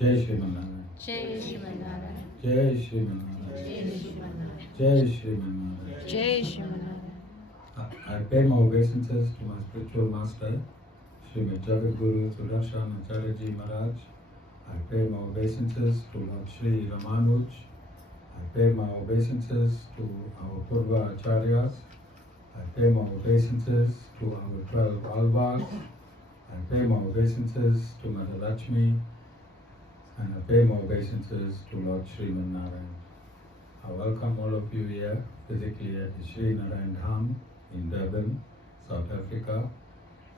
Jai Sri Narayan. Jai Sri Narayan. Jai Sri Narayan. Jai Sri Narayan. Jai Sri Narayan. Jai Sri Narayan. I pay my obeisances to my spiritual master, Sri Guru Sudarshan Acharyaji Maharaj. I pay my obeisances to Lord Sri Ramanuj. I pay my obeisances to our Purva Acharyas. I pay my obeisances to our 12 Alvas. I pay my obeisances to Mother Lakshmi. And I pay my obeisances to Lord Sri Narayan. I welcome all of you here physically at the Sri Narayan Dham in Durban, South Africa.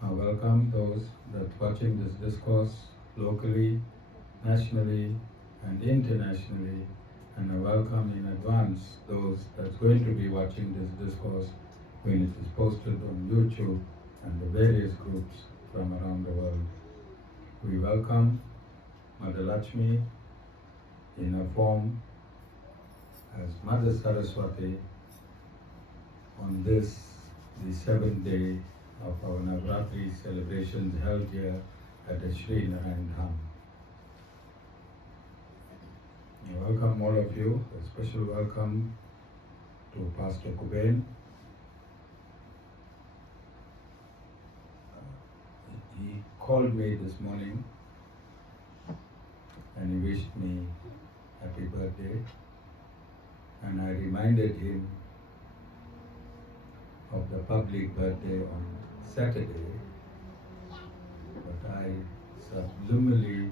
I welcome those that are watching this discourse locally, nationally, and internationally. And I welcome in advance those that's going to be watching this discourse when it is posted on YouTube and the various groups from around the world. We welcome Mother Lakshmi in her form as Mother Saraswathi on this, the 7th day of our Navratri celebrations held here at the Sri Narayan Dham. I welcome all of you. A special welcome to Pastor Kubban. He called me this morning and he wished me happy birthday, and I reminded him of the public birthday on Saturday, but I sublimely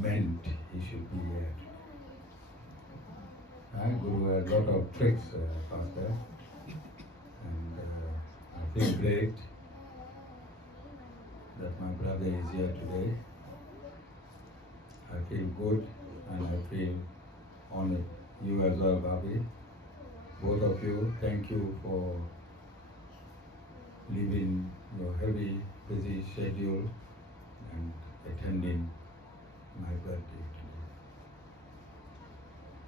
meant he should be here today. Guru had a lot of tricks, Pastor, and I feel great that my brother is here today. I feel good and I feel honored. You as well, Bhabhi. Both of you, thank you for leaving your heavy, busy schedule and attending my birthday today.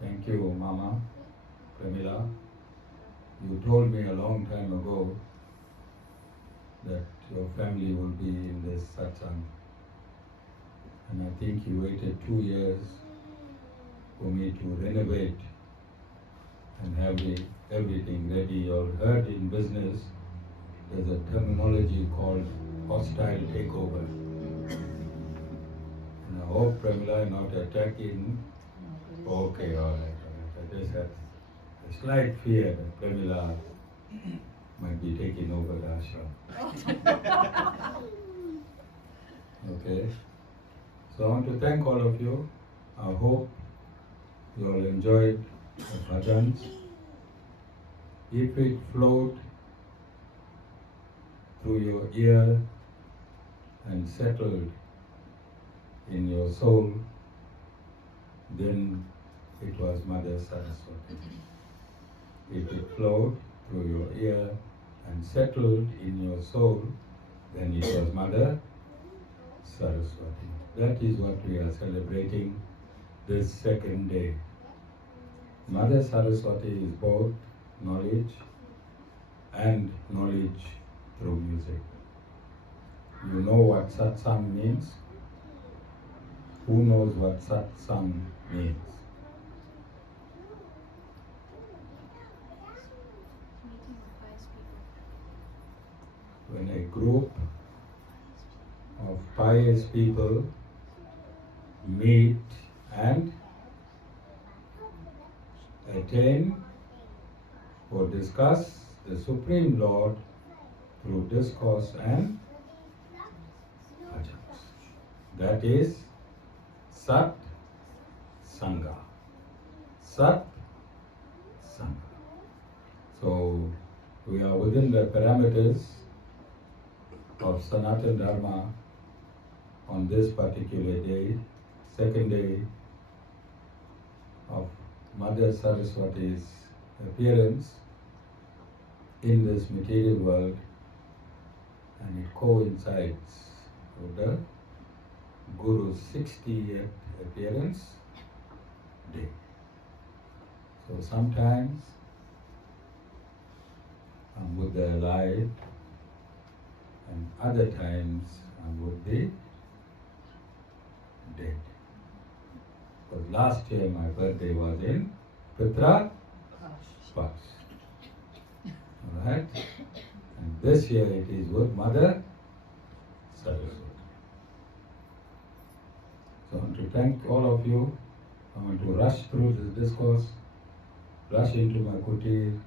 Thank you, Mama, Premilla. You told me a long time ago that your family will be in this satsang. And I think you waited 2 years for me to renovate and have everything ready. You heard in business, there's a terminology called hostile takeover. And I hope Premilla not attacking. Okay, all right. I just had a slight fear that Premilla might be taking over the ashram. Okay. So I want to thank all of you. I hope you all enjoyed the bhajans. If it flowed through your ear and settled in your soul, then it was Mother Saraswati. If it flowed through your ear and settled in your soul, then it was Mother Saraswati. That is what we are celebrating this 2nd day. Mother Saraswati is both knowledge and knowledge through music. You know what satsang means? Who knows what satsang means? When a group of pious people meet and attain or discuss the Supreme Lord through discourse and bhajans. That is Sat Sangha. Sat Sangha. So we are within the parameters of Sanatan Dharma on this particular day, 2nd day of Mother Saraswati's appearance in this material world, and it coincides with the Guru's 60th appearance day. So sometimes I'm with the alive, and other times I'm with the date. Because last year my birthday was in Pitra Pax. Alright? And this year it is with Mother Saraswati. So I want to thank all of you. I want to rush through this discourse, rush into my kutir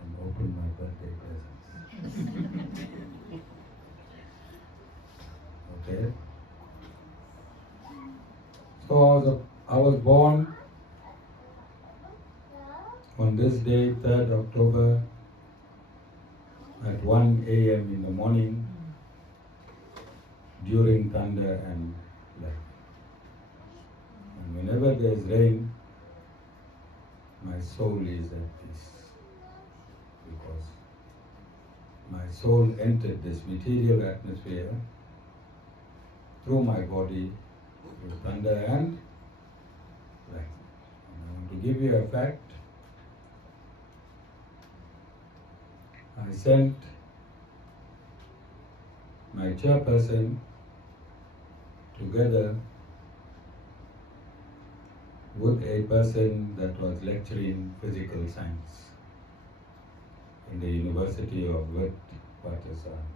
and open my birthday presents. Okay? So I was born on this day, 3rd October, at 1 a.m. in the morning, during thunder and lightning. And whenever there's rain, my soul is at peace. Because my soul entered this material atmosphere through my body, through thunder and lightning. And I want to give you a fact. I sent my chairperson together with a person that was lecturing physical science in the University of Witwatersrand.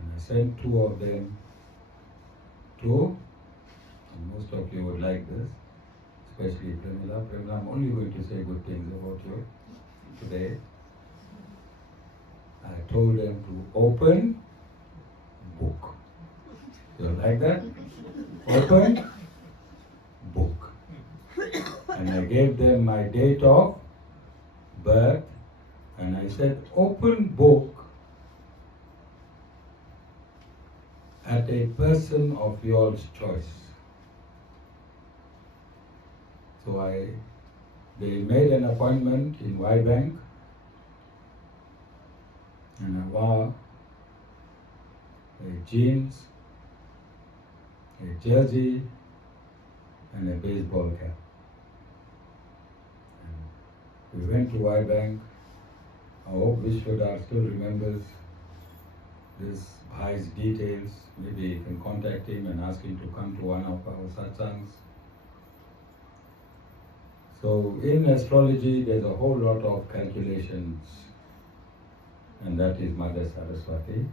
And I sent two of them to, and most of you would like this, especially Premilla. Premilla, I'm only going to say good things about you today. I told them to open book. You like that? Open book. And I gave them my date of birth and I said, open book at a person of your choice. So they made an appointment in Y Bank. And I wore a jeans, a jersey, and a baseball cap. And we went to Y Bank. I hope Vishwadar still remembers this bhai's details. Maybe you can contact him and ask him to come to one of our satsangs. So in astrology, there's a whole lot of calculations. And that is Mother Saraswati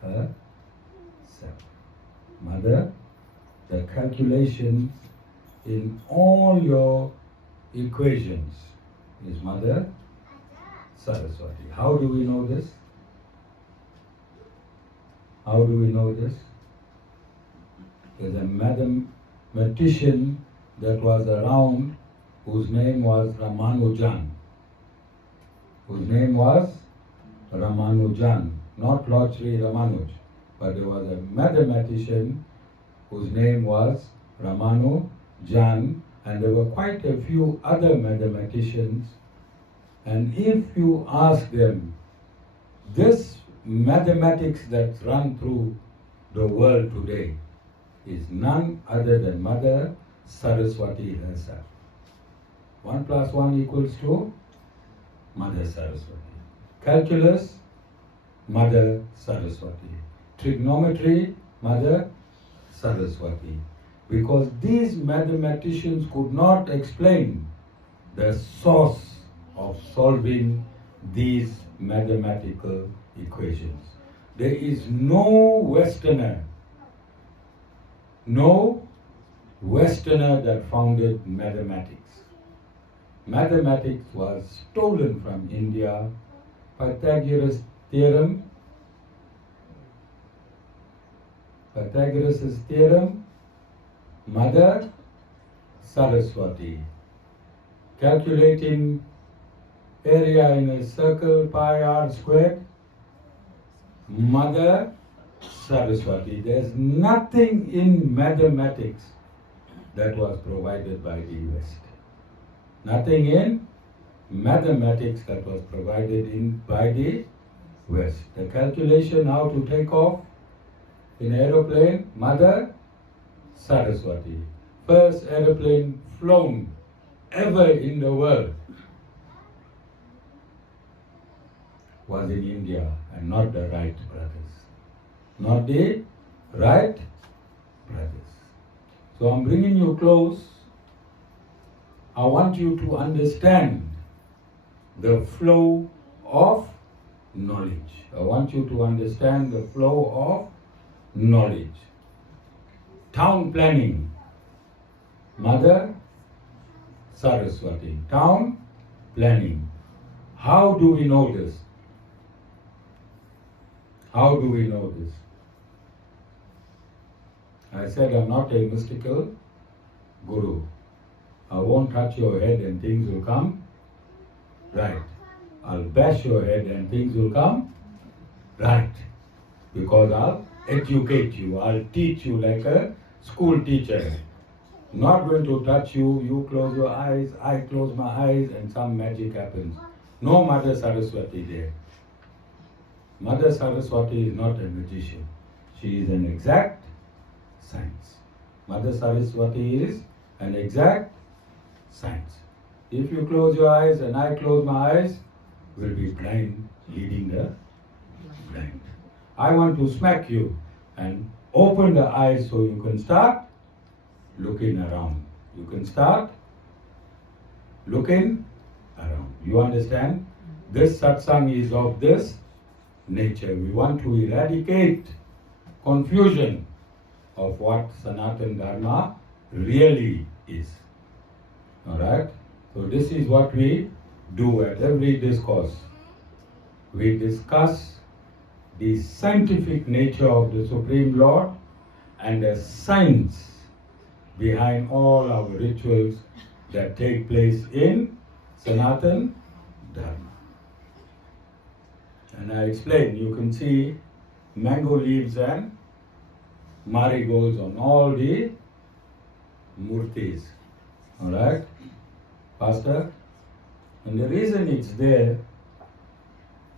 herself. Mother, the calculations in all your equations is Mother Saraswati. How do we know this? How do we know this? There's a mathematician that was around whose name was Ramanujan. Whose name was Ramanujan, not Lord Sri Ramanuj, but there was a mathematician whose name was Ramanujan, and there were quite a few other mathematicians. And if you ask them, this mathematics that's run through the world today is none other than Mother Saraswati herself. 1 + 1 = 2, Mother Saraswati. Calculus, Mother Saraswati. Trigonometry, Mother Saraswati. Because these mathematicians could not explain the source of solving these mathematical equations. There is no Westerner that founded mathematics. Mathematics was stolen from India. Pythagoras' theorem, Mother Saraswati. Calculating area in a circle, pi r², Mother Saraswati. There's nothing in mathematics that was provided by the West. Nothing in mathematics that was provided by the West. The calculation how to take off in aeroplane, Mother Saraswati. First aeroplane flown ever in the world was in India, and not the Wright brothers. Not the Wright brothers. So I'm bringing you close. I want you to understand the flow of knowledge. I want you to understand the flow of knowledge. Town planning. Mother Saraswati. Town planning. How do we know this? How do we know this? I said I'm not a mystical guru. I won't touch your head and things will come right. I'll bash your head and things will come right. Because I'll educate you. I'll teach you like a school teacher. Not going to touch you. You close your eyes, I close my eyes, and some magic happens. No Mother Saraswati there. Mother Saraswati is not a magician. She is an exact science. Mother Saraswati is an exact science. If you close your eyes and I close my eyes, we'll be blind leading the blind. I want to smack you and open the eyes so you can start looking around. You can start looking around. You understand? This satsang is of this nature. We want to eradicate confusion of what Sanatan Dharma really is. Alright? So this is what we do at every discourse. We discuss the scientific nature of the Supreme Lord and the science behind all our rituals that take place in Sanatan Dharma. And I explain, you can see mango leaves and marigolds on all the murtis. Alright? Pastor? And the reason it's there,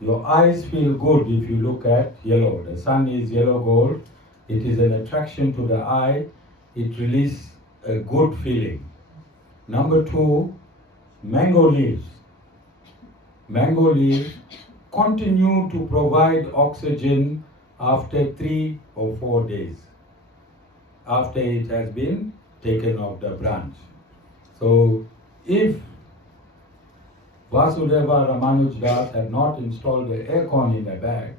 your eyes feel good if you look at yellow. The sun is yellow gold. It is an attraction to the eye. It releases a good feeling. Number two, mango leaves. Mango leaves continue to provide oxygen after 3 or 4 days, after it has been taken off the branch. So if Vasudeva Ramanuj Das had not installed the aircon in the bag,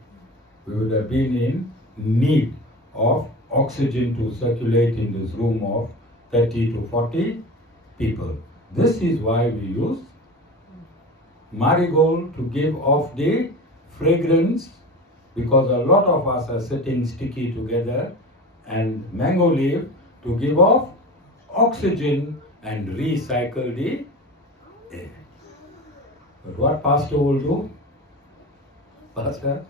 we would have been in need of oxygen to circulate in this room of 30 to 40 people. This is why we use marigold to give off the fragrance, because a lot of us are sitting sticky together, and mango leaf to give off oxygen and recycle the air. But what pastor will do? Pastor,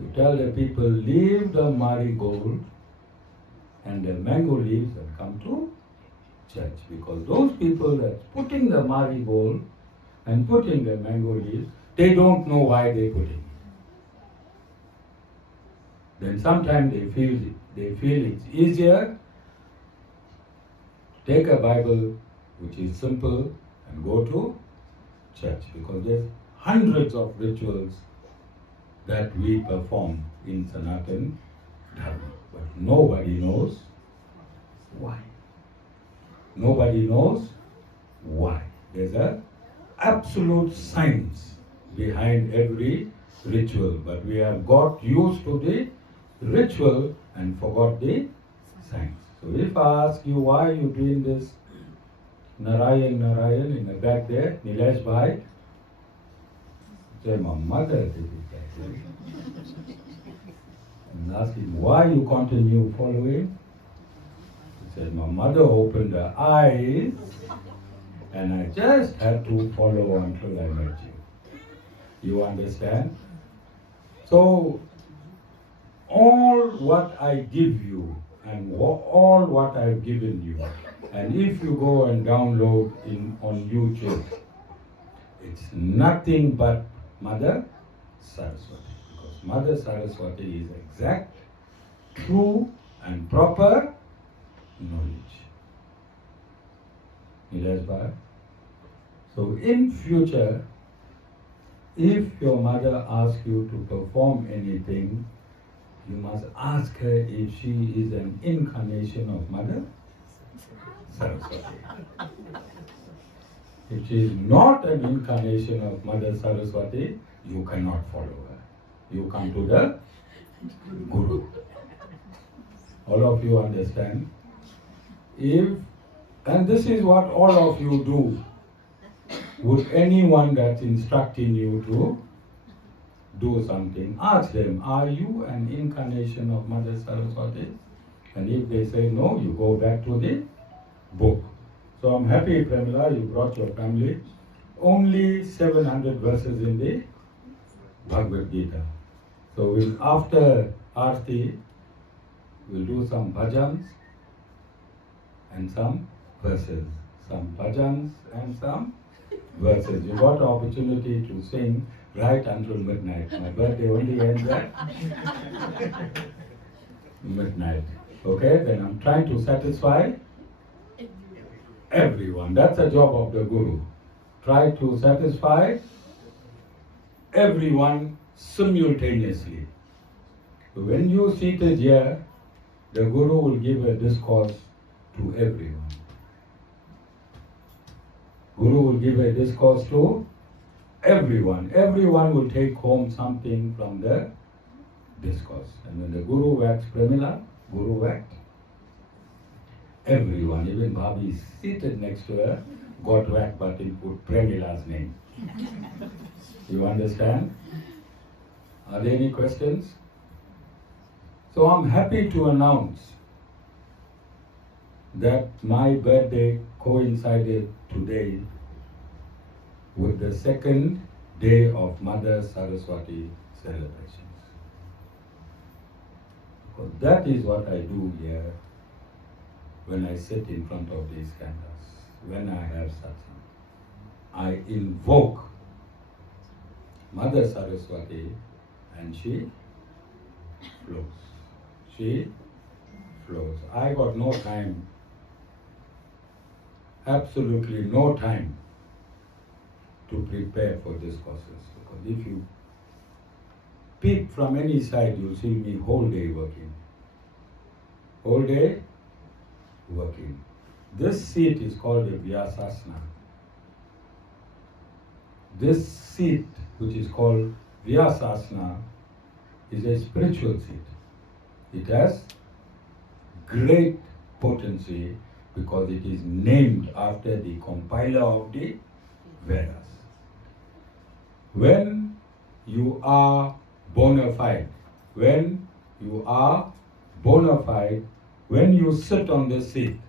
you tell the people, leave the marigold and the mango leaves and come to church. Because those people that's putting the marigold and putting the mango leaves, they don't know why they're putting it. Then sometimes they feel it's easier to take a Bible which is simple and go to church, because there's hundreds of rituals that we perform in Sanatan Dharma, but nobody knows why. Nobody knows why. There's an absolute science behind every ritual, but we have got used to the ritual and forgot the science. So if I ask you why you're doing this Narayan in the back there, Nilesh Bhai, say my mother did it that way. And ask him why you continue following. He said my mother opened her eyes and I just had to follow until I met you. You understand? So all what I give you and all what I've given you, and if you go and download on YouTube, it's nothing but Mother Saraswati. Because Mother Saraswati is exact, true and proper knowledge. Nilesh. So in future, if your mother asks you to perform anything, you must ask her if she is an incarnation of Mother Saraswati. If she is not an incarnation of Mother Saraswati, you cannot follow her. You come to the Guru. All of you understand? And this is what all of you do. Would anyone that's instructing you to do something, ask them, are you an incarnation of Mother Saraswati? And if they say no, you go back to the book. So I'm happy, Premilla, you brought your family. Only 700 verses in the Bhagavad Gita. So after Aarti, we'll do some bhajans and some verses. Some bhajans and some verses. You got the opportunity to sing right until midnight. My birthday only ends at midnight. Okay, then I'm trying to satisfy everyone. That's the job of the Guru. Try to satisfy everyone simultaneously. When you seated here, the Guru will give a discourse to everyone. Guru will give a discourse to everyone. Everyone will take home something from the discourse. And when the Guru waxed Premilla, Guru waxed everyone. Even bhabhi seated next to her got whacked, but he put Premilla's name. You understand? Are there any questions? So I'm happy to announce that my birthday coincided today with the second day of Mother Saraswati celebrations. Because that is what I do here when I sit in front of these candles, when I have satsang. I invoke Mother Saraswati and she flows. She flows. I got no time, absolutely no time to prepare for discourses. Because if you peep from any side, you'll see me whole day working. Whole day working. This seat is called a Vyasasana. This seat, which is called Vyasasana, is a spiritual seat. It has great potency because it is named after the compiler of the Vedas. When you are bona fide, when you sit on the seat,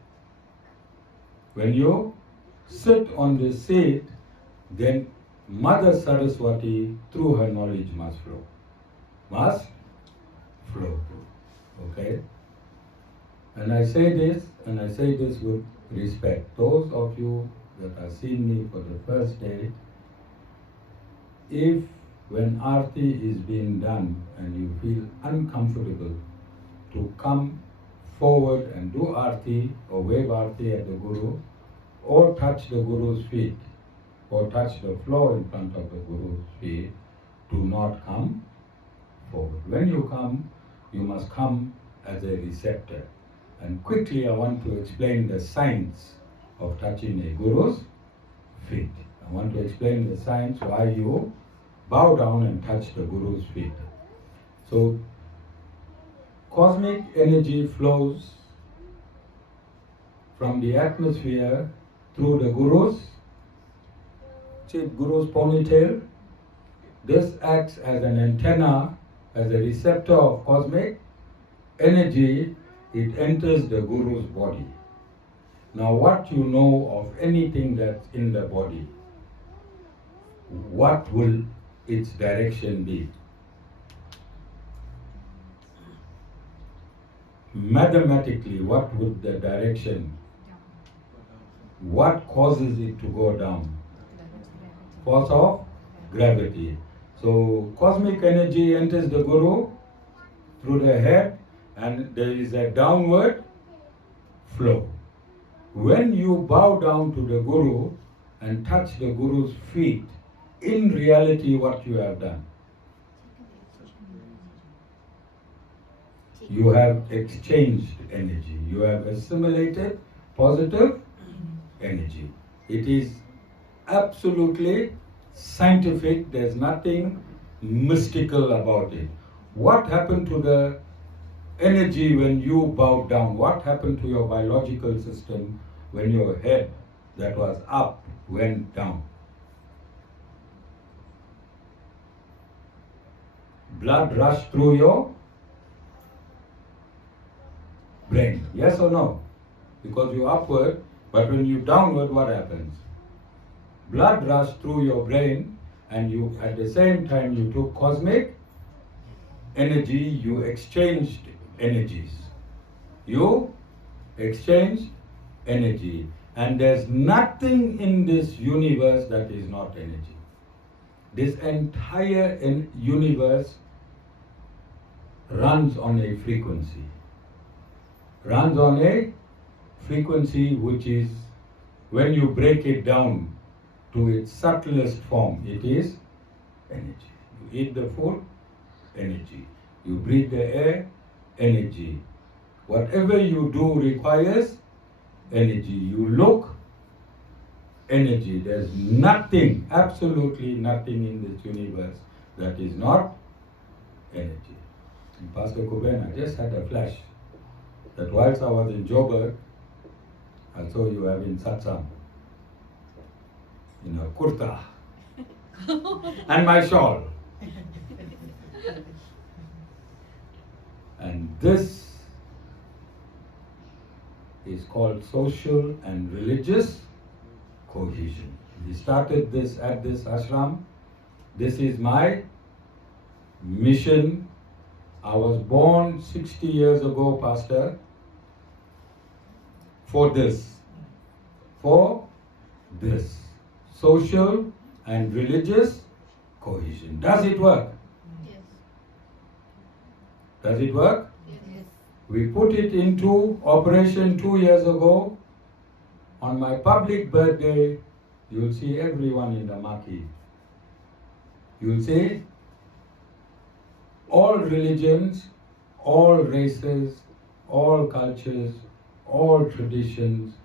then Mother Saraswati, through her knowledge, must flow. Must flow through. Okay? And I say this with respect. Those of you that have seen me for the first day, if when Aarti is being done and you feel uncomfortable to come forward and do Aarti or wave Aarti at the Guru or touch the Guru's feet or touch the floor in front of the Guru's feet, do not come forward. When you come, you must come as a receptor. And quickly I want to explain the science of touching a Guru's feet. I want to explain the science why you bow down and touch the Guru's feet. So, cosmic energy flows from the atmosphere through the Guru's ponytail. This acts as an antenna, as a receptor of cosmic energy. It enters the Guru's body. Now, what you know of anything that's in the body, what will its direction be? Mathematically, what would the direction? What causes it to go down? Force of gravity. So cosmic energy enters the Guru through the head and there is a downward flow. When you bow down to the Guru and touch the Guru's feet, in reality what you have done? You have exchanged energy. You have assimilated positive energy. It is absolutely scientific. There's nothing mystical about it. What happened to the energy when you bowed down? What happened to your biological system when your head that was up went down? Blood rushed through your brain. Yes or no? Because you're upward, but when you downward, what happens? Blood rushed through your brain, and you at the same time you took cosmic energy, you exchanged energies. You exchanged energy. And there's nothing in this universe that is not energy. This entire universe runs on a frequency. Runs on a frequency which is, when you break it down to its subtlest form, it is energy. You eat the food, energy. You breathe the air, energy. Whatever you do requires energy. You look, energy. There's nothing, absolutely nothing in this universe that is not energy. And Pastor Kubban, I just had a flash that whilst I was in Joburg, I saw you having satsang in a kurta and my shawl. And this is called social and religious cohesion. We started this at this ashram. This is my mission. I was born 60 years ago, Pastor, for this. For this. Social and religious cohesion. Does it work? Yes. Does it work? Yes. We put it into operation 2 years ago. On my public birthday, you'll see everyone in the marquee. You'll see all religions, all races, all cultures, all traditions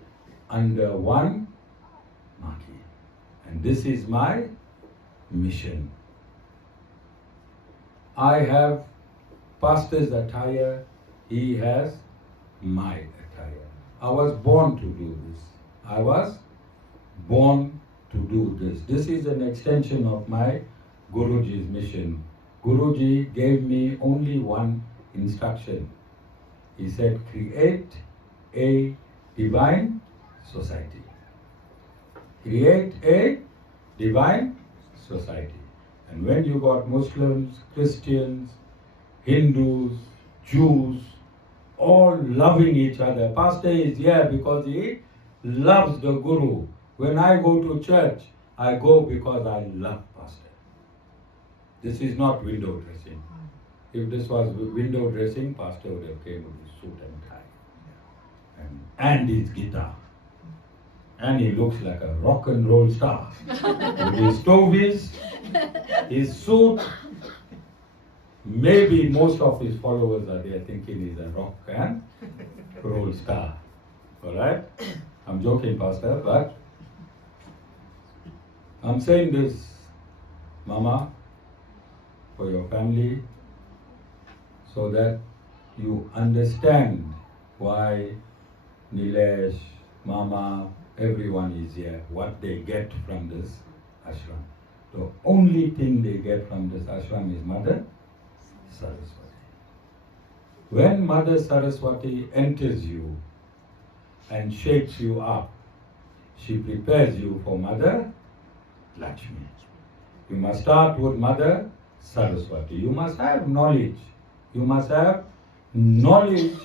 under one marquee. And this is my mission. I have pastor's attire, he has my attire. I was born to do this. I was born to do this. This is an extension of my Guruji's mission. Guruji gave me only one instruction. He said, create a divine society. Create a divine society. And when you got Muslims, Christians, Hindus, Jews, all loving each other. Pastor is here because he loves the Guru. When I go to church, I go because I love Pastor. This is not window dressing. If this was window dressing, Pastor would have came with his suit and tie. And his guitar. And he looks like a rock and roll star. With his stovies, his suit. Maybe most of his followers are there thinking he's a rock and roll star. Alright? I'm joking, Pastor, but I'm saying this, Mama, for your family, so that you understand why Nilesh, Mama, everyone is here, what they get from this ashram. The only thing they get from this ashram is Mother Saraswati. When Mother Saraswati enters you and shapes you up, she prepares you for Mother Lakshmi. You must start with Mother Saraswati. You must have knowledge. You must have knowledge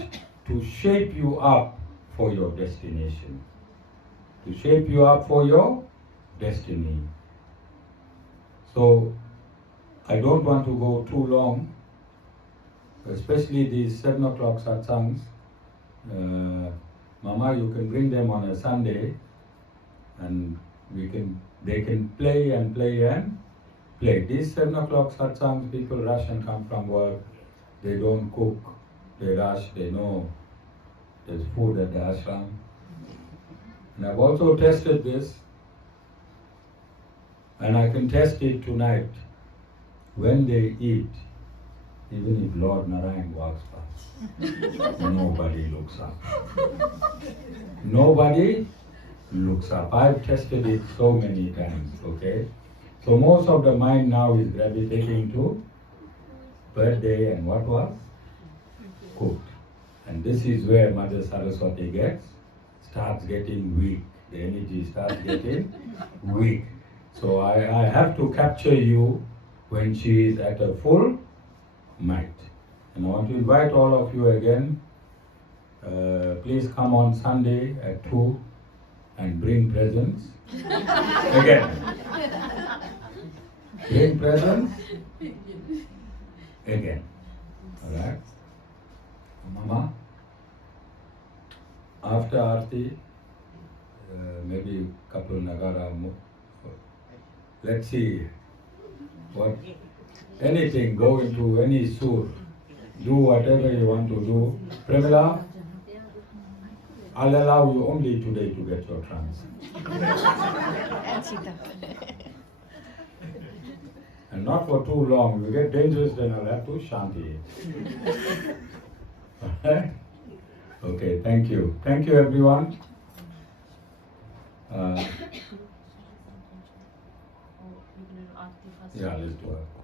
to shape you up for your destination. To shape you up for your destiny. So, I don't want to go too long, especially these 7 o'clock satsangs. Mama, you can bring them on a Sunday and they can play and play and play. These 7 o'clock satsangs, people rush and come from work. They don't cook. they rush, they know there's food at the ashram. And I've also tested this, and I can test it tonight. When they eat, even if Lord Narayan walks past, nobody looks up. Nobody looks up. I've tested it so many times, okay? So most of the mind now is gravitating to birthday and what was cooked. And this is where Mother Saraswati starts getting weak. The energy starts getting weak. So I have to capture you when she is at her full might. And I want to invite all of you again. Please come on Sunday at 2 and bring presents. Again. Bring presents. Again. Alright? Mama, after Aarti, maybe couple Nagara, let's see what, anything, go into any sur, do whatever you want to do. Premilla, I'll allow you only today to get your trance. And not for too long. If you get dangerous, then I'll have to shanti. Okay, thank you. Thank you, everyone. Yeah, let's do it.